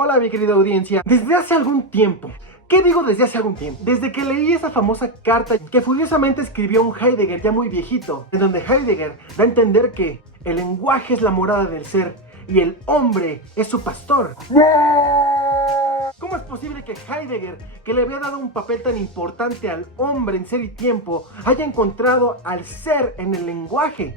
Hola mi querida audiencia, desde hace algún tiempo, ¿qué digo desde hace algún tiempo? Desde que leí esa famosa carta que furiosamente escribió un Heidegger ya muy viejito, en donde Heidegger da a entender que el lenguaje es la morada del ser y el hombre es su pastor. ¿Cómo es posible que Heidegger, que le había dado un papel tan importante al hombre en ser y tiempo, haya encontrado al ser en el lenguaje?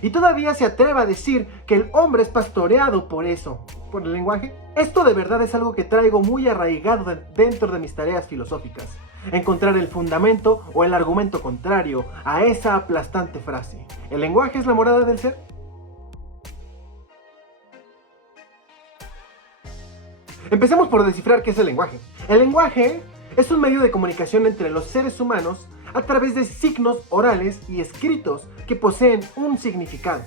Y todavía se atreva a decir que el hombre es pastoreado por eso, por el lenguaje. Esto de verdad es algo que traigo muy arraigado dentro de mis tareas filosóficas. Encontrar el fundamento o el argumento contrario a esa aplastante frase. ¿El lenguaje es la morada del ser? Empecemos por descifrar qué es el lenguaje. El lenguaje es un medio de comunicación entre los seres humanos a través de signos orales y escritos que poseen un significado.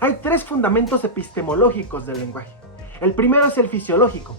Hay tres fundamentos epistemológicos del lenguaje. El primero es el fisiológico,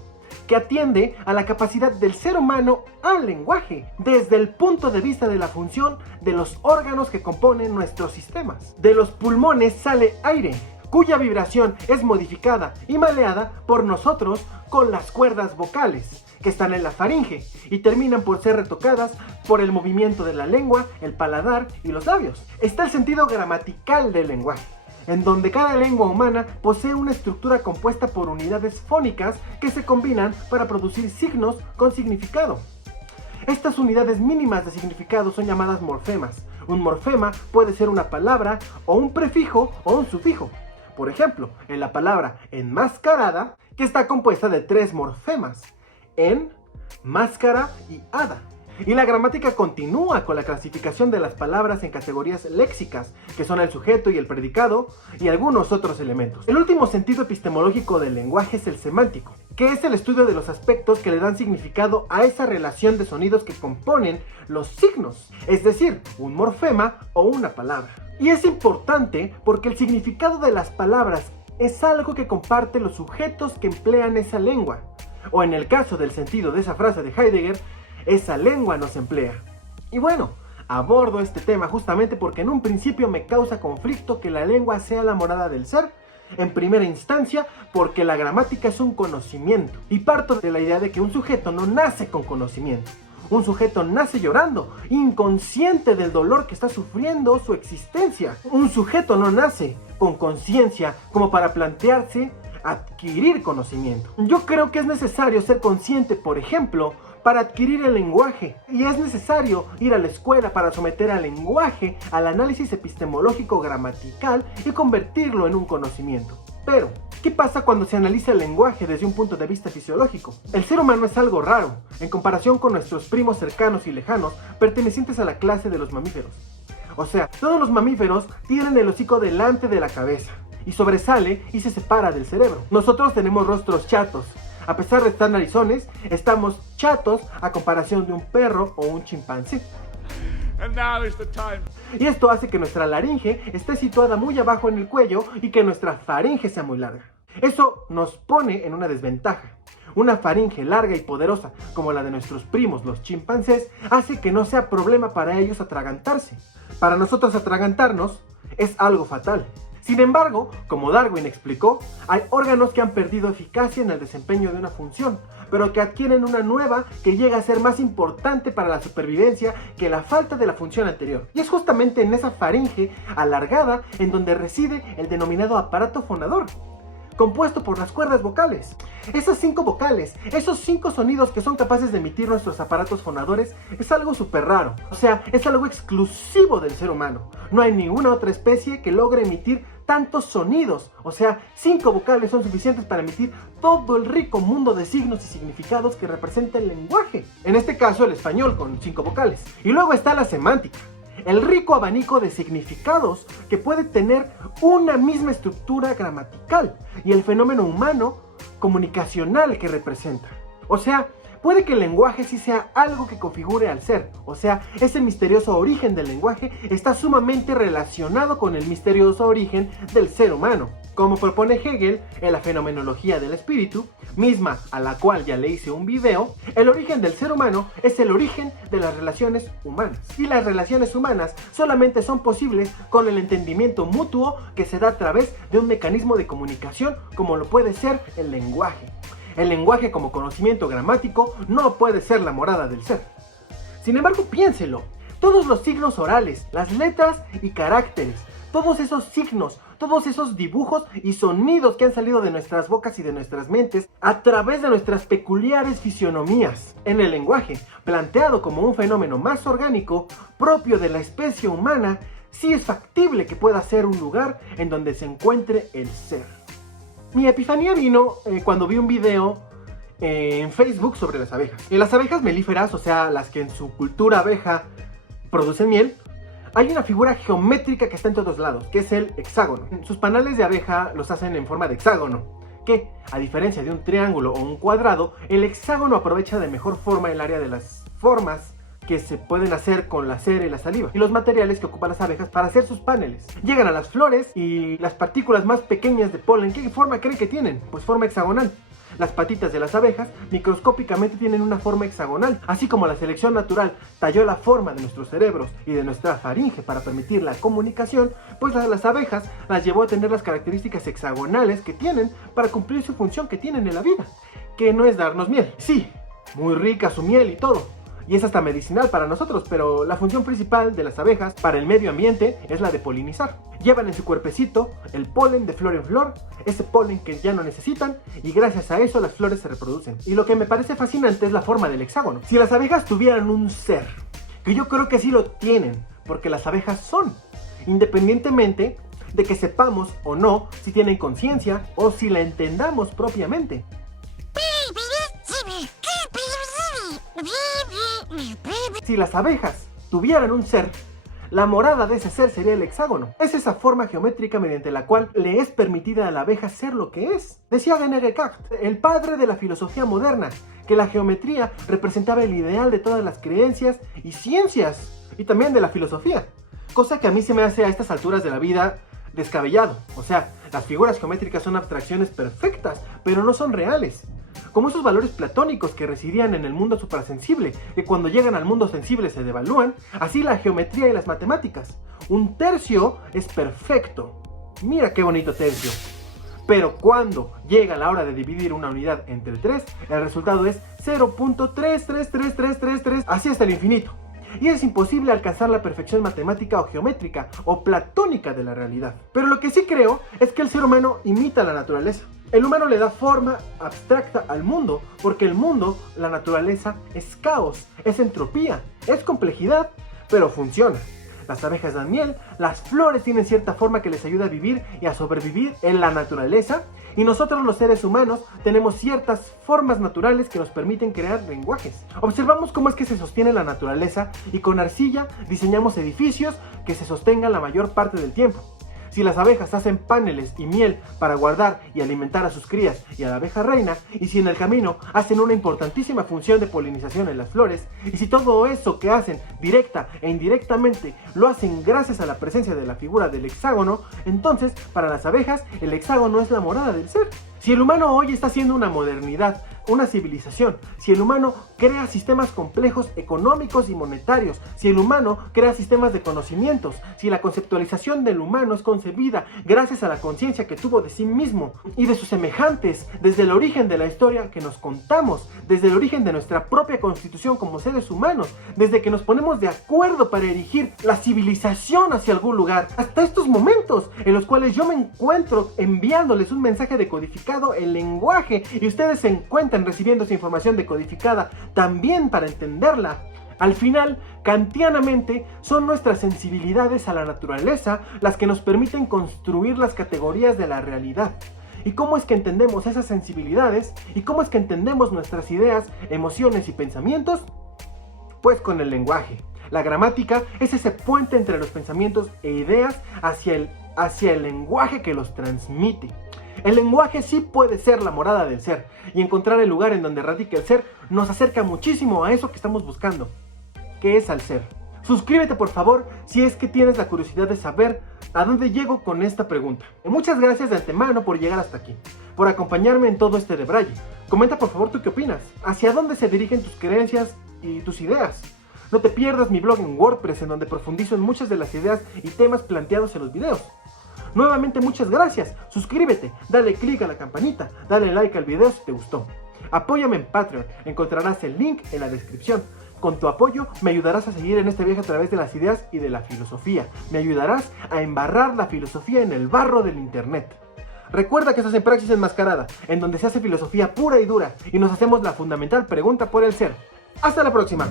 que atiende a la capacidad del ser humano al lenguaje, desde el punto de vista de la función de los órganos que componen nuestros sistemas. De los pulmones sale aire, cuya vibración es modificada y maleada por nosotros con las cuerdas vocales, que están en la faringe y terminan por ser retocadas por el movimiento de la lengua, el paladar y los labios. Está el sentido gramatical del lenguaje, en donde cada lengua humana posee una estructura compuesta por unidades fónicas que se combinan para producir signos con significado. Estas unidades mínimas de significado son llamadas morfemas. Un morfema puede ser una palabra o un prefijo o un sufijo. Por ejemplo, en la palabra enmascarada, que está compuesta de tres morfemas: en, máscara y hada. Y la gramática continúa con la clasificación de las palabras en categorías léxicas, que son el sujeto y el predicado, y algunos otros elementos. El último sentido epistemológico del lenguaje es el semántico, que es el estudio de los aspectos que le dan significado a esa relación de sonidos que componen los signos, es decir, un morfema o una palabra. Y es importante porque el significado de las palabras es algo que comparten los sujetos que emplean esa lengua, o en el caso del sentido de esa frase de Heidegger, esa lengua nos emplea. Y bueno, abordo este tema justamente porque en un principio me causa conflicto que la lengua sea la morada del ser. En primera instancia, porque la gramática es un conocimiento, y parto de la idea de que un sujeto no nace con conocimiento. Un sujeto nace llorando, inconsciente del dolor que está sufriendo su existencia. Un sujeto no nace con conciencia como para plantearse adquirir conocimiento. Yo creo que es necesario ser consciente, por ejemplo, para adquirir el lenguaje, y es necesario ir a la escuela para someter al lenguaje al análisis epistemológico gramatical y convertirlo en un conocimiento. Pero, ¿qué pasa cuando se analiza el lenguaje desde un punto de vista fisiológico? El ser humano es algo raro, en comparación con nuestros primos cercanos y lejanos, pertenecientes a la clase de los mamíferos. O sea, todos los mamíferos tienen el hocico delante de la cabeza, y sobresale y se separa del cerebro. Nosotros tenemos rostros chatos. A pesar de estar narizones, estamos chatos a comparación de un perro o un chimpancé. Y esto hace que nuestra laringe esté situada muy abajo en el cuello y que nuestra faringe sea muy larga. Eso nos pone en una desventaja. Una faringe larga y poderosa, como la de nuestros primos los chimpancés, hace que no sea problema para ellos atragantarse. Para nosotros atragantarnos es algo fatal. Sin embargo, como Darwin explicó, hay órganos que han perdido eficacia en el desempeño de una función, pero que adquieren una nueva que llega a ser más importante para la supervivencia que la falta de la función anterior. Y es justamente en esa faringe alargada en donde reside el denominado aparato fonador, compuesto por las cuerdas vocales. Esas 5 vocales, esos 5 sonidos que son capaces de emitir nuestros aparatos fonadores, es algo súper raro. O sea, es algo exclusivo del ser humano. No hay ninguna otra especie que logre emitir tantos sonidos. O sea, 5 vocales son suficientes para emitir todo el rico mundo de signos y significados que representa el lenguaje. En este caso, el español con 5 vocales. Y luego está la semántica, el rico abanico de significados que puede tener una misma estructura gramatical, y el fenómeno humano comunicacional que representa. O sea, puede que el lenguaje sí sea algo que configure al ser. O sea, ese misterioso origen del lenguaje está sumamente relacionado con el misterioso origen del ser humano. Como propone Hegel en la fenomenología del espíritu, misma a la cual ya le hice un video, el origen del ser humano es el origen de las relaciones humanas. Y las relaciones humanas solamente son posibles con el entendimiento mutuo que se da a través de un mecanismo de comunicación como lo puede ser el lenguaje. El lenguaje como conocimiento gramático no puede ser la morada del ser. Sin embargo, piénselo. Todos los signos orales, las letras y caracteres, todos esos signos, todos esos dibujos y sonidos que han salido de nuestras bocas y de nuestras mentes a través de nuestras peculiares fisionomías en el lenguaje, planteado como un fenómeno más orgánico, propio de la especie humana, sí es factible que pueda ser un lugar en donde se encuentre el ser. Mi epifanía vino cuando vi un video en Facebook sobre las abejas. En las abejas melíferas, o sea, las que en su cultura abeja producen miel, hay una figura geométrica que está en todos lados, que es el hexágono. Sus panales de abeja los hacen en forma de hexágono, que, a diferencia de un triángulo o un cuadrado, el hexágono aprovecha de mejor forma el área de las formas que se pueden hacer con la cera y la saliva, y los materiales que ocupan las abejas para hacer sus paneles. Llegan a las flores y las partículas más pequeñas de polen, ¿qué forma creen que tienen? Pues forma hexagonal. Las patitas de las abejas microscópicamente tienen una forma hexagonal, así como la selección natural talló la forma de nuestros cerebros y de nuestra faringe para permitir la comunicación, pues las abejas las llevó a tener las características hexagonales que tienen para cumplir su función que tienen en la vida, que no es darnos miel. Sí, muy rica su miel y todo, y es hasta medicinal para nosotros, pero la función principal de las abejas para el medio ambiente es la de polinizar. Llevan en su cuerpecito el polen de flor en flor, ese polen que ya no necesitan, y gracias a eso las flores se reproducen. Y lo que me parece fascinante es la forma del hexágono. Si las abejas tuvieran un ser, que yo creo que sí lo tienen, porque las abejas son, independientemente de que sepamos o no si tienen conciencia o si la entendamos propiamente. Si las abejas tuvieran un ser, la morada de ese ser sería el hexágono. Es esa forma geométrica mediante la cual le es permitida a la abeja ser lo que es. Decía René Descartes, el padre de la filosofía moderna, que la geometría representaba el ideal de todas las creencias y ciencias, y también de la filosofía. Cosa que a mí se me hace a estas alturas de la vida descabellado. O sea, las figuras geométricas son abstracciones perfectas, pero no son reales. Como esos valores platónicos que residían en el mundo suprasensible, que cuando llegan al mundo sensible se devalúan, así la geometría y las matemáticas. Un tercio es perfecto. Mira qué bonito tercio. Pero cuando llega la hora de dividir una unidad entre 3, el resultado es 0.333333, así hasta el infinito. Y es imposible alcanzar la perfección matemática o geométrica o platónica de la realidad. Pero lo que sí creo es que el ser humano imita a la naturaleza. El humano le da forma abstracta al mundo, porque el mundo, la naturaleza, es caos, es entropía, es complejidad, pero funciona. Las abejas dan miel, las flores tienen cierta forma que les ayuda a vivir y a sobrevivir en la naturaleza, y nosotros los seres humanos tenemos ciertas formas naturales que nos permiten crear lenguajes. Observamos cómo es que se sostiene la naturaleza y con arcilla diseñamos edificios que se sostengan la mayor parte del tiempo. Si las abejas hacen paneles y miel para guardar y alimentar a sus crías y a la abeja reina, y si en el camino hacen una importantísima función de polinización en las flores, y si todo eso que hacen directa e indirectamente lo hacen gracias a la presencia de la figura del hexágono, entonces para las abejas el hexágono es la morada del ser. Si el humano hoy está haciendo una modernidad, una civilización, si el humano crea sistemas complejos económicos y monetarios, si el humano crea sistemas de conocimientos, si la conceptualización del humano es concebida gracias a la conciencia que tuvo de sí mismo y de sus semejantes desde el origen de la historia que nos contamos, desde el origen de nuestra propia constitución como seres humanos, desde que nos ponemos de acuerdo para erigir la civilización hacia algún lugar, hasta estos momentos en los cuales yo me encuentro enviándoles un mensaje decodificado en lenguaje y ustedes se encuentran recibiendo esa información decodificada también para entenderla. Al final, kantianamente, son nuestras sensibilidades a la naturaleza las que nos permiten construir las categorías de la realidad. ¿Y cómo es que entendemos esas sensibilidades? ¿Y cómo es que entendemos nuestras ideas, emociones y pensamientos? Pues con el lenguaje. La gramática es ese puente entre los pensamientos e ideas hacia el lenguaje que los transmite. El lenguaje sí puede ser la morada del ser, y encontrar el lugar en donde radica el ser nos acerca muchísimo a eso que estamos buscando, que es al ser. Suscríbete por favor si es que tienes la curiosidad de saber a dónde llego con esta pregunta. Y muchas gracias de antemano por llegar hasta aquí, por acompañarme en todo este debraye. Comenta por favor tú qué opinas, hacia dónde se dirigen tus creencias y tus ideas. No te pierdas mi blog en WordPress, en donde profundizo en muchas de las ideas y temas planteados en los videos. Nuevamente muchas gracias, suscríbete, dale click a la campanita, dale like al video si te gustó. Apóyame en Patreon, encontrarás el link en la descripción. Con tu apoyo me ayudarás a seguir en este viaje a través de las ideas y de la filosofía. Me ayudarás a embarrar la filosofía en el barro del internet. Recuerda que estás en Praxis Enmascarada, en donde se hace filosofía pura y dura y nos hacemos la fundamental pregunta por el ser. ¡Hasta la próxima!